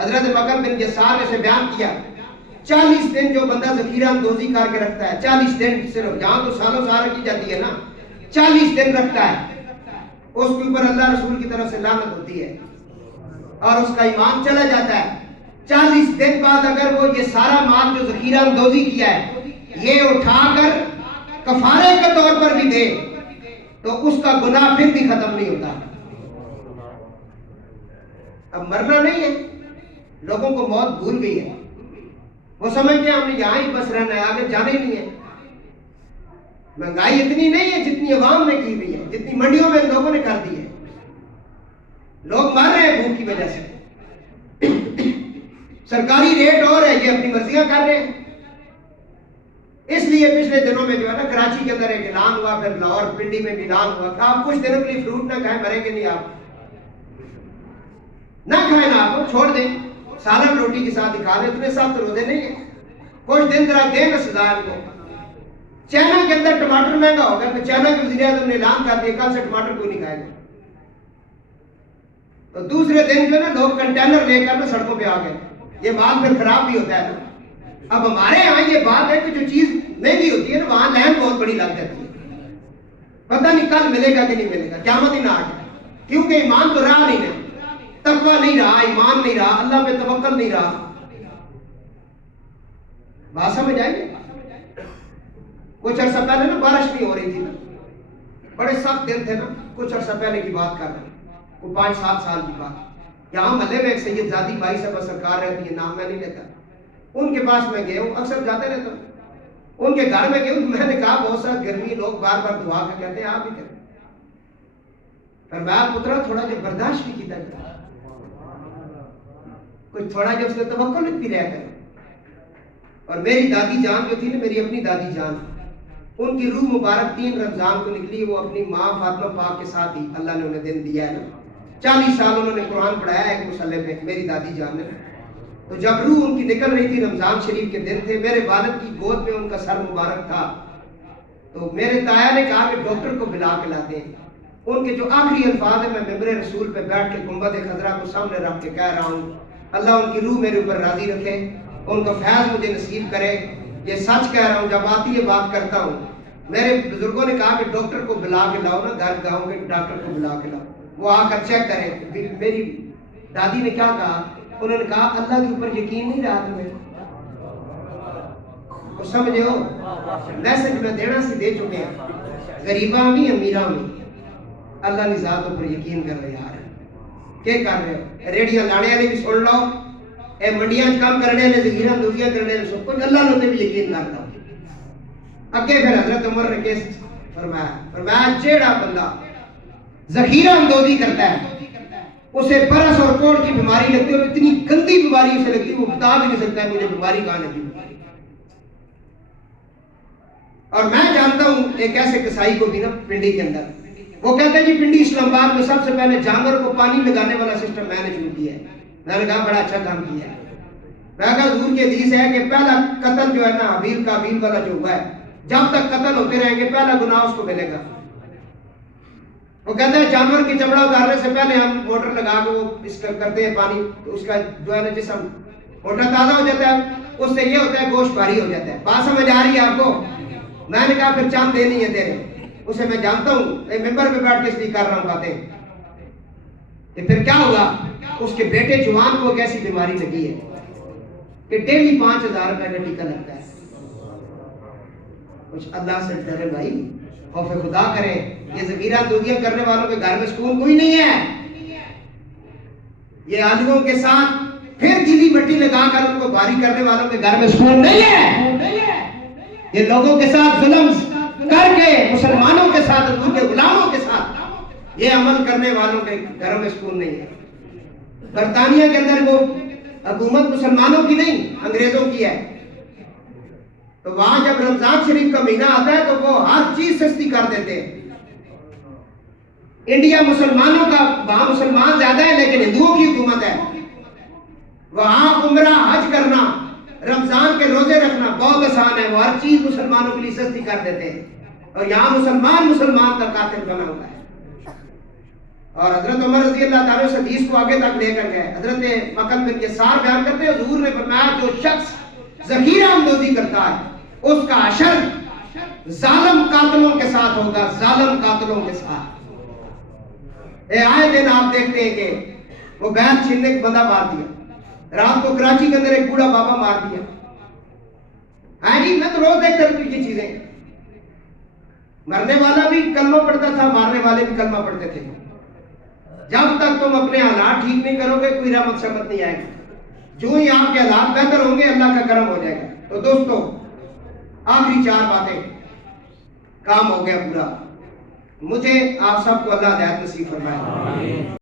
حضرت بکر بن یسار نے سے بیان کیا 40 دن جو بندہ ذخیرہ اندوزی کر کے رکھتا ہے، 40 دن صرف، یہاں تو سالوں سال رکھی جاتی ہے نا، 40 دن رکھتا ہے، اس کے اوپر اللہ رسول کی طرف سے لعنت ہوتی ہے اور اس کا ایمان چلا جاتا ہے۔ 40 دن بعد اگر وہ یہ سارا مال جو ذخیرہ اندوزی کیا ہے یہ اٹھا کر کفارے کے طور پر بھی دے تو اس کا گناہ پھر بھی ختم نہیں ہوتا۔ اب مرنا نہیں ہے، لوگوں کو موت بھول گئی ہے، وہ سمجھتے ہیں ہم نے یہاں ہی بس رہنا ہے، آگے جانا ہی نہیں ہے۔ مہنگائی اتنی نہیں ہے جتنی عوام نے کی ہوئی ہے، جتنی منڈیوں میں لوگوں نے کر دی ہے، لوگ مر رہے ہیں بھوک کی وجہ سے، سرکاری ریٹ اور ہے، یہ اپنی مرضیاں کر رہے ہیں۔ اس لیے پچھلے دنوں میں جو ہے نا کراچی کے اندر ایک اعلان ہوا، پھر لاہور پنڈی میں بھی اعلان ہوا کہ آپ کچھ دنوں کے لیے فروٹ نہ کھائیں، مریں گے نہیں، آپ نہ کھائیں، نہ آپ چھوڑ دیں، سالن روٹی کے ساتھ ہی کھا لیں، اتنے ساتھ تو روزے نہیں ہیں، کچھ دن ذرا دیں نا سزا ان کو۔ چائنا کے اندر ٹماٹر مہنگا ہو گیا تو چائنا کے وزیر اعظم نے اعلان کر دیا کل سے ٹماٹر کوئی نہیں کھائے گا، تو دوسرے دن جو ہے نا لوگ کنٹینر لے کر نا سڑکوں پہ آ گئے، یہ مال پھر خراب بھی ہوتا ہے نا۔ اب ہمارے یہاں یہ بات ہے کہ جو چیز مہنگی ہوتی ہے نا وہاں لائن بہت بڑی لگ جاتی ہے، پتہ نہیں کل ملے گا کہ نہیں ملے گا، قیامت ہی نہ آ جائے، کیونکہ ایمان تو رہا نہیں ہے، تقویٰ نہیں رہا، ایمان نہیں رہا، اللہ پہ توکل نہیں رہا۔ بات سمجھ آئی؟ کچھ عرصہ پہلے نا بارش نہیں ہو رہی تھی نا، بڑے سخت دن تھے نا، کچھ عرصہ پہلے کی بات کر رہے ہیں، کوئی 5-7 سال کی بات۔ یہاں محلے میں ایک سید زادی بھائی صاحب سرکار رہتی ہے، نام میں نہیں لیتا، ان کے پاس میں گیا ہوں، اکثر جاتے رہتا ہوں، ان کے گھر میں گیا ہوں، میں نے کہا بہت سا گرمی، لوگ بار بار دعا کر کہتے ہیں آپ بھی کریں، پر میں پترا تھوڑا جو برداشت بھی کیتا ہے، کچھ تھوڑا جو اس نے توقع نہیں رہا کرے۔ اور میری دادی جان جو تھی نا، میری اپنی دادی جان، ان کی روح مبارک 3 رمضان کو نکلی، وہ اپنی ماں فاطمہ پاک کے ساتھ ہی اللہ نے انہیں دن دیا ہے نا، 40 سال انہوں نے قرآن پڑھایا ایک مصلے پہ، میری دادی جان نے۔ تو جب روح ان کی نکل رہی تھی، رمضان شریف کے دن تھے، میرے والد کی گود میں ان کا سر مبارک تھا، تو میرے تایا نے کہا کہ ڈاکٹر کو بلا کے لاتے ہیں۔ ان کے جو آخری الفاظ ہیں، میں ممبر رسول پہ بیٹھ کے گنبد خضرا کو سامنے رکھ کے کہہ رہا ہوں، اللہ ان کی روح میرے اوپر راضی رکھے، ان کا فیض مجھے نصیب کرے، یہ سچ کہہ رہا ہوں، جب آتی ہے بات کرتا ہوں۔ میرے بزرگوں نے کہا کہ ڈاکٹر کو بلا کے لاؤ نا، گھر گاؤں کے ڈاکٹر کو بلا کے لاؤ، وہ آ کر چیک کرے۔ میری دادی نے کیا کہا؟ انہوں نے کہا اللہ کے اوپر یقین نہیں رہا تمہیں؟ تو سمجھے ہو میسج میں دینا سی دے چکے ہیں، غریباں بھی امیراں بھی اللہ کی ذات پر یقین کر رہے یار، کیا کر رہے ہو؟ ریڑیاں لانے والے بھی سن لو، اے منڈیاں کام کرنے والے، ذخیرہ دوزیاں کرنے والے، سب کچھ اللہ نے بھی یقین کرتا۔ اگے پھر حضرت عمر نے کیس فرمایا جیڑا بندہ ذخیرہ اندوزی کرتا ہے اسے برس اور کوڑ کی بیماری لگتی ہے، اور اتنی گندی بیماری اسے لگتی ہے وہ بتا بھی نہیں سکتا ہے مجھے بیماری کہاں لگی۔ اور میں جانتا ہوں ایک ایسے کسائی کو بھی نا پنڈی کے اندر، وہ کہتا ہے جی پنڈی اسلام آباد میں سب سے پہلے جانور کو پانی لگانے والا سسٹم میں نے شروع کیا ہے۔ میں نے کہا بڑا اچھا کام کیا ہے۔ میں کہا حضور کی حدیث ہے کہ پہلا قتل جو ہے نا حابیل قابیل والا جو ہوا ہے، جب تک قتل ہوتے رہیں گے پہلا گناہ اس کو ملے گا۔ وہ کہتا ہے جانور کی چمڑا اتارنے سے پہلے ہم موٹر لگا کے وہ اس کا کرتے ہیں پانی، تو اس کا جو ہے نا جسم موٹر تازہ ہو جاتا ہے، اس سے یہ ہوتا ہے گوشت بھاری ہو جاتا ہے۔ بات سمجھ آ رہی ہے آپ کو؟ میں نے کہا پھر چاند دے نہیں ہے تیرے، اسے میں جانتا ہوں، ممبر پہ بیٹھ کے اس لیے کر رہا ہوں باتیں۔ کہ پھر کیا ہوا؟ اس کے بیٹے جوان کو ایک ایسی بیماری لگی ہے کہ ڈیلی 5000 روپے کا ٹیکہ لگتا ہے۔ کچھ اللہ سے ڈرے بھائی، خوف خدا کریں۔ یہ ذخیرہ دوزیاں کرنے والوں کے گھر میں سکون کوئی نہیں ہے، یہ آلووں کے ساتھ پھر گیلی مٹی لگا کر ان کو بھاری کرنے والوں کے گھر میں سکون نہیں ہے، یہ لوگوں کے ساتھ ظلم کر کے مسلمانوں کے ساتھ، ان کے غلاموں کے ساتھ یہ عمل کرنے والوں کے گھروں میں سکون نہیں ہے۔ برطانیہ کے اندر وہ حکومت مسلمانوں کی نہیں انگریزوں کی ہے، تو وہاں جب رمضان شریف کا مہینہ آتا ہے تو وہ ہر چیز سستی کر دیتے ہیں۔ انڈیا مسلمانوں کا، وہاں مسلمان زیادہ ہے لیکن ہندوؤں کی حکومت ہے، وہاں عمرہ حج کرنا، رمضان کے روزے رکھنا بہت آسان ہے، وہ ہر چیز مسلمانوں کے لیے سستی کر دیتے ہیں، اور یہاں مسلمان کا قاتل بنا ہوا ہے۔ اور حضرت عمر رضی اللہ تعالیٰ اس حدیث کو آگے تک لے کر گئے. حضرت مقل بن یسار بیان کرتے ہیں حضور نے فرمایا جو شخص ذخیرہ اندوزی کرتا ہے اس کا حشر ظالم قاتلوں کے ساتھ ہوگا, ظالم قاتلوں کے ساتھ. آئے دن آپ دیکھتے ہیں کہ وہ بیعت چھیننے کا بندہ مار دیا, رات کو کراچی کے اندر ایک بوڑھا بابا مار دیا. ہاں جی, میں تو روز دیکھتا ہوں یہ چیزیں. مرنے والا بھی کلمہ پڑھتا تھا, مارنے والے بھی کلمہ پڑھتے تھے. جب تک تم اپنے حالات ٹھیک نہیں کرو گے کوئی رحمت شمت نہیں آئے گی. جو ہی آپ کے حالات بہتر ہوں گے اللہ کا کرم ہو جائے گا. تو دوستو آخری 4 باتیں, کام ہو گیا پورا. مجھے آپ سب کو اللہ ہدایت نصیب فرمائے.